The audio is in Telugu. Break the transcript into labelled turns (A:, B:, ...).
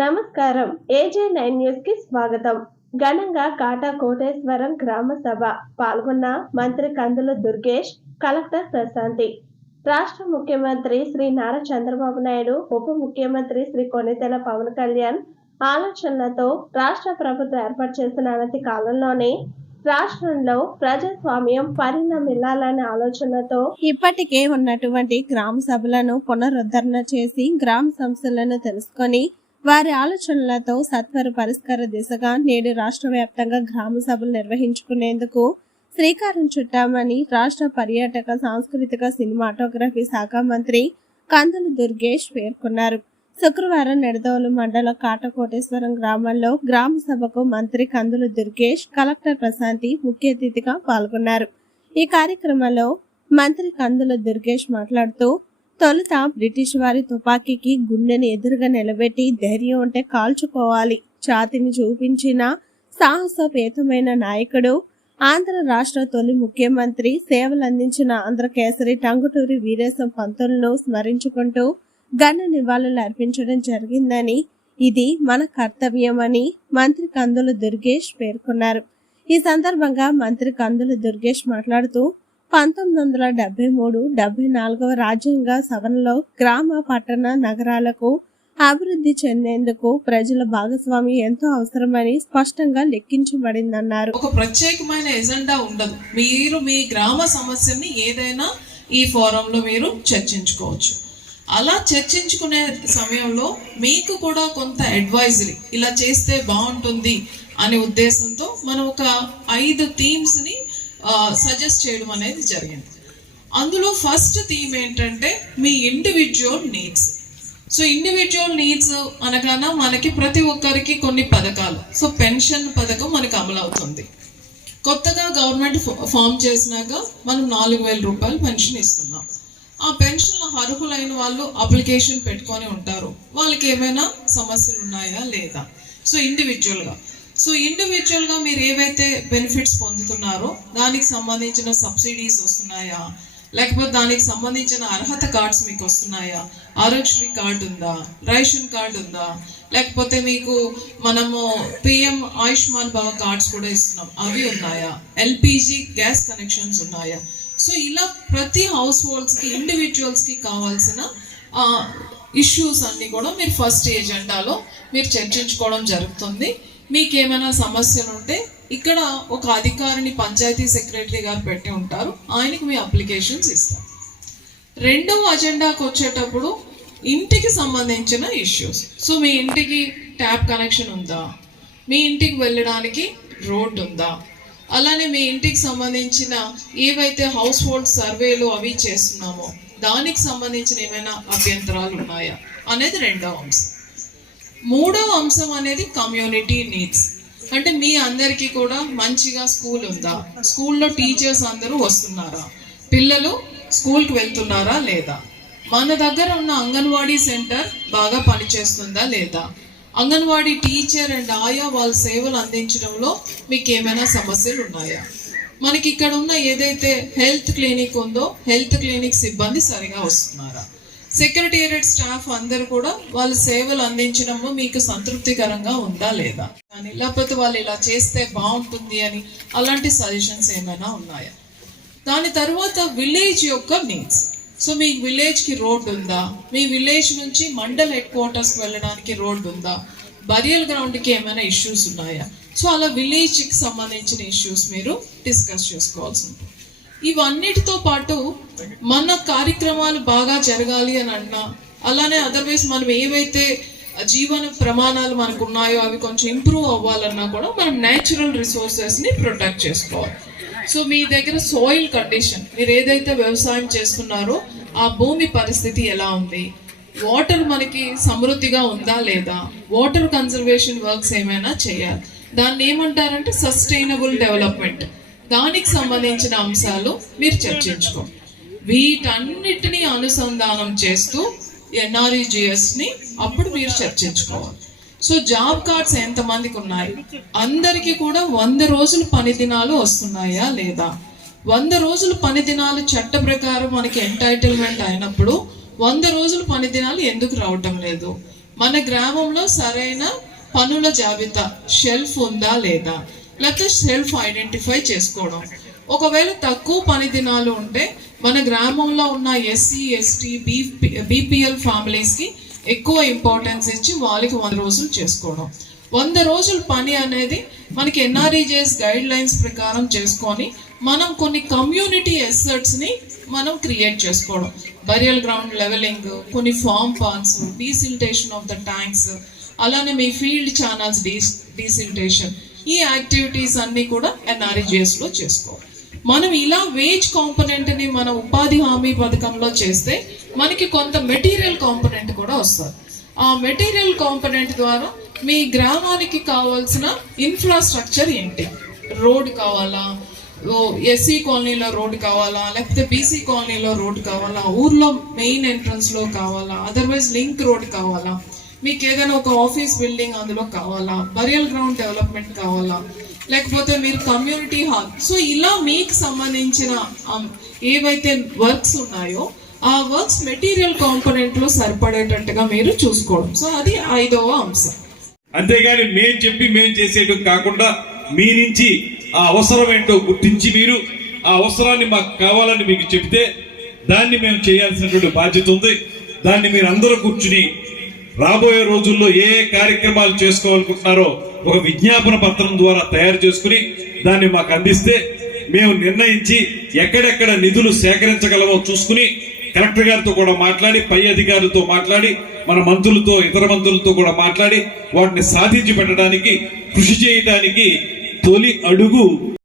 A: నమస్కారం. ఏజే నైన్ న్యూస్కి స్వాగతం. ఘనంగా కాటా కోటేశ్వరం గ్రామ సభ పాల్గొన్న మంత్రి కందుల దుర్గేష్ కలెక్టర్ ప్రశాంతి. రాష్ట్ర ముఖ్యమంత్రి శ్రీ నారా చంద్రబాబు నాయుడు ఉప ముఖ్యమంత్రి శ్రీ కొనితెల పవన్ కళ్యాణ్ ఆలోచనలతో రాష్ట్ర ప్రభుత్వం ఏర్పాటు చేసిన అనతి కాలంలోనే రాష్ట్రంలో ప్రజాస్వామ్యం పరిణమిల్లాలనే ఆలోచనతో ఇప్పటికే ఉన్నటువంటి గ్రామ సభలను పునరుద్ధరణ చేసి గ్రామ సంస్థలను తెలుసుకొని వారి ఆలోచనలతో సత్వర పరిష్కార దిశగా నేడు రాష్ట్ర వ్యాప్తంగా గ్రామ సభలు నిర్వహించుకునేందుకు శ్రీకారం చుట్టామని రాష్ట్ర పర్యాటక సాంస్కృతిక సినిమాటోగ్రఫీ శాఖ మంత్రి కందుల దుర్గేష్ పేర్కొన్నారు. శుక్రవారం నెడదోలు మండల కాటకోటేశ్వరం గ్రామంలో గ్రామ సభకు మంత్రి కందుల దుర్గేష్ కలెక్టర్ ప్రశాంతి ముఖ్య అతిథిగా పాల్గొన్నారు. ఈ కార్యక్రమంలో మంత్రి కందుల దుర్గేష్ మాట్లాడుతూ తొలుత బ్రిటిష్ వారి తుపాకీకి గుండెని ఎదురుగా నిలబెట్టి ధైర్యం ఉంటే కాల్చుకోవాలి. ఛాతిని చూపించిన సాహసోపేతమైన నాయకుడు ఆంధ్ర రాష్ట్ర తొలి ముఖ్యమంత్రి సేవలందించిన ఆంధ్ర కేసరి టంగుటూరి వీరేశం పంతులను స్మరించుకుంటూ ఘన నివాళులు అర్పించడం జరిగిందని ఇది మన కర్తవ్యమని మంత్రి కందుల దుర్గేష్ పేర్కొన్నారు. ఈ సందర్భంగా మంత్రి కందుల దుర్గేష్ మాట్లాడుతూ పంతొమ్మిది వందల డెబ్బై మూడు డెబ్బై నాలుగవ రాజ్యాంగ సవరణలో గ్రామ పట్టణ నగరాలకు అభివృద్ధి చెందేందుకు ప్రజల భాగస్వామి ఎంతో అవసరమని స్పష్టంగా లెక్కించబడిందన్నారు.
B: ఒక ప్రత్యేకమైన ఎజెండా ఉండదు. మీరు మీ గ్రామ సమస్యని ఏదైనా ఈ ఫోరంలో మీరు చర్చించుకోవచ్చు. అలా చర్చించుకునే సమయంలో మీకు కూడా కొంత అడ్వైజరీ ఇలా చేస్తే బాగుంటుంది అనే ఉద్దేశంతో మనం ఒక ఐదు థీమ్స్ని సజెస్ట్ చేయడం అనేది జరిగింది. అందులో ఫస్ట్ థీమ్ ఏంటంటే మీ individual needs so individual needs అనగానే మనకి ప్రతి ఒక్కరికి కొన్ని పథకాలు. సో పెన్షన్ పథకం మనకి అమలు అవుతుంది కొత్తగా గవర్నమెంట్ ఫామ్ చేసినాక మనం నాలుగు వేల రూపాయలు పెన్షన్ ఇస్తున్నాం. ఆ పెన్షన్ అర్హులైన వాళ్ళు అప్లికేషన్ పెట్టుకొని ఉంటారు. వాళ్ళకి ఏమైనా సమస్యలు ఉన్నాయా లేదా? సో ఇండివిజువల్గా సో ఇండివిజువల్గా మీరు ఏవైతే బెనిఫిట్స్ పొందుతున్నారో దానికి సంబంధించిన సబ్సిడీస్ వస్తున్నాయా? లేకపోతే దానికి సంబంధించిన అర్హత కార్డ్స్ మీకు వస్తున్నాయా? ఆరోగ్యశ్రీ కార్డు ఉందా? రేషన్ కార్డు ఉందా? లేకపోతే మీకు మనము పిఎం ఆయుష్మాన్ భవ కార్డ్స్ కూడా ఇస్తున్నాం. అవి ఉన్నాయా? ఎల్పిజి గ్యాస్ కనెక్షన్స్ ఉన్నాయా? సో ఇలా ప్రతి హౌస్ హోల్డ్స్కి ఇండివిజువల్స్కి కావాల్సిన ఇష్యూస్ అన్నీ కూడా మీరు ఫస్ట్ ఏజెండాలో మీరు చర్చించుకోవడం జరుగుతుంది. మీకు ఏమైనా సమస్యలు ఉంటే ఇక్కడ ఒక అధికారిని పంచాయతీ సెక్రటరీ గారు పెట్టి ఉంటారు. ఆయనకి మీ అప్లికేషన్స్ ఇస్తారు. రెండవ అజెండాకు వచ్చేటప్పుడు ఇంటికి సంబంధించిన ఇష్యూస్. సో మీ ఇంటికి ట్యాప్ కనెక్షన్ ఉందా? మీ ఇంటికి వెళ్ళడానికి రోడ్ ఉందా? అలానే మీ ఇంటికి సంబంధించిన ఏవైతే హౌస్ హోల్డ్ సర్వేలు అవి చేస్తున్నామో దానికి సంబంధించిన ఏమైనా అభ్యంతరాలు ఉన్నాయా అనేది రెండవ అంశం. మూడవ అంశం అనేది కమ్యూనిటీ నీడ్స్ అంటే మీ అందరికీ కూడా మంచిగా స్కూల్ ఉందా? స్కూల్లో టీచర్స్ అందరూ వస్తున్నారా? పిల్లలు స్కూల్కి వెళ్తున్నారా లేదా? మన దగ్గర ఉన్న అంగన్వాడీ సెంటర్ బాగా పనిచేస్తుందా లేదా? అంగన్వాడీ టీచర్ అండ్ ఆయా వాళ్ళ సేవలు అందించడంలో మీకు ఏమైనా సమస్యలు ఉన్నాయా? మనకి ఇక్కడ ఉన్న ఏదైతే హెల్త్ క్లినిక్ ఉందో హెల్త్ క్లినిక్ సిబ్బంది సరిగా వస్తున్నారా? సెక్రటేరియట్ స్టాఫ్ అందరు కూడా వాళ్ళ సేవలు అందించడము మీకు సంతృప్తికరంగా ఉందా లేదా? కానీ లేకపోతే వాళ్ళు ఇలా చేస్తే బాగుంటుంది అని అలాంటి సజెషన్స్ ఏమైనా ఉన్నాయా? దాని తర్వాత విలేజ్ యొక్క నీడ్స్ సో మీ విలేజ్కి రోడ్ ఉందా? మీ విలేజ్ నుంచి మండల్ హెడ్ క్వార్టర్స్కి వెళ్ళడానికి రోడ్ ఉందా? బరియల్ గ్రౌండ్కి ఏమైనా ఇష్యూస్ ఉన్నాయా? సో అలా విలేజ్కి సంబంధించిన ఇష్యూస్ మీరు డిస్కస్ చేసుకోవాల్సి ఉంటుంది. ఇవన్నిటితో పాటు మన కార్యక్రమాలు బాగా జరగాలి అని అన్నా అలానే అదర్వైజ్ మనం ఏవైతే జీవన ప్రమాణాలు మనకు ఉన్నాయో అవి కొంచెం ఇంప్రూవ్ అవ్వాలన్నా కూడా మనం న్యాచురల్ రిసోర్సెస్ని ప్రొటెక్ట్ చేసుకోవాలి. సో మీ దగ్గర సాయిల్ కండిషన్ మీరు ఏదైతే వ్యవసాయం చేస్తున్నారో ఆ భూమి పరిస్థితి ఎలా ఉంది? వాటర్ మనకి సమృద్ధిగా ఉందా లేదా? వాటర్ కన్జర్వేషన్ వర్క్స్ ఏమైనా చేయాలి. దాన్ని ఏమంటారంటే సస్టైనబుల్ డెవలప్మెంట్ దానికి సంబంధించిన అంశాలు మీరు చర్చించుకో. వీటన్నిటిని అనుసంధానం చేస్తూ ఎన్ఆర్ఈజిఎస్ని అప్పుడు మీరు చర్చించుకోవాలి. సో జాబ్ కార్డ్స్ ఎంతమందికి ఉన్నాయి? అందరికీ కూడా వంద రోజులు పని దినాలు వస్తున్నాయా లేదా? వంద రోజులు పని దినాలు చట్ట ప్రకారం మనకి ఎంటైటిల్మెంట్ అయినప్పుడు వంద రోజులు పని దినాలు ఎందుకు రావటం లేదు? మన గ్రామంలో సరైన పనుల జాబితా షెల్ఫ్ ఉందా లేదా? లేకపోతే సెల్ఫ్ ఐడెంటిఫై చేసుకోవడం. ఒకవేళ తక్కువ పని దినాలు ఉంటే మన గ్రామంలో ఉన్న ఎస్సీ ఎస్టీ బీపీఎల్ ఫ్యామిలీస్కి ఎక్కువ ఇంపార్టెన్స్ ఇచ్చి వాళ్ళకి వంద రోజులు చేసుకోవడం. వంద రోజుల పని అనేది మనకి ఎన్ఆర్ఈజేఎస్ గైడ్ లైన్స్ ప్రకారం చేసుకొని మనం కొన్ని కమ్యూనిటీ ఎసర్ట్స్ని మనం క్రియేట్ చేసుకోవడం. బరియల్ గ్రౌండ్ లెవెలింగ్ కొన్ని farm ponds desiltation of the tanks అలానే మీ ఫీల్డ్ ఛానల్స్ డీ డీసిల్టేషన్. ఈ యాక్టివిటీస్ అన్నీ కూడా NREGS లో చేసుకోవాలి. మనం ఇలా వేజ్ కాంపొనెంట్ని మన ఉపాధి హామీ పథకంలో చేస్తే మనకి కొంత మెటీరియల్ కాంపనెంట్ కూడా వస్తుంది. ఆ మెటీరియల్ కాంపనెంట్ ద్వారా మీ గ్రామానికి కావాల్సిన ఇన్ఫ్రాస్ట్రక్చర్ ఏంటి? రోడ్ కావాలా? ఎస్సీ కాలనీలో రోడ్ కావాలా? లేకపోతే బీసీ కాలనీలో రోడ్ కావాలా? ఊర్లో మెయిన్ ఎంట్రన్స్లో కావాలా? అదర్వైజ్ లింక్ రోడ్ కావాలా? మీకు ఏదైనా ఒక ఆఫీస్ బిల్డింగ్ అందులో కావాలా? బరియల్ గ్రౌండ్ డెవలప్మెంట్ కావాలా? లేకపోతే మీరు కమ్యూనిటీ హాల్ సో ఇలా మీకు సంబంధించిన um, ఏవైతే వర్క్స్ ఉన్నాయో ఆ వర్క్స్ మెటీరియల్ కాంపోనెంట్లో సరిపడేటట్టుగా మీరు చూసుకోవడం. సో అది ఐదవ అంశం.
C: అంతేగాని మేం చెప్పి మేం చేసేయడం కాకుండా మీ నుంచి ఆ అవసరం ఏంటో గుర్తించి మీరు ఆ అవసరాన్ని మాకు కావాలని మీకు చెప్తే దాన్ని మేము చేయాల్సినటువంటి బాధ్యత ఉంది. దాన్ని మీరు అందరూ కూర్చుని రాబోయే రోజుల్లో ఏ కార్యక్రమాలు చేసుకోవాలనుకుంటున్నారో ఒక విజ్ఞాపన పత్రం ద్వారా తయారు చేసుకుని దాన్ని మాకు అందిస్తే మేము నిర్ణయించి ఎక్కడెక్కడ నిధులు సేకరించగలమో చూసుకుని కలెక్టర్ గారితో కూడా మాట్లాడి పై అధికారులతో మాట్లాడి మన మంత్రులతో ఇతర మంత్రులతో కూడా మాట్లాడి వాటిని సాధించి పెట్టడానికి కృషి చేయడానికి తొలి అడుగు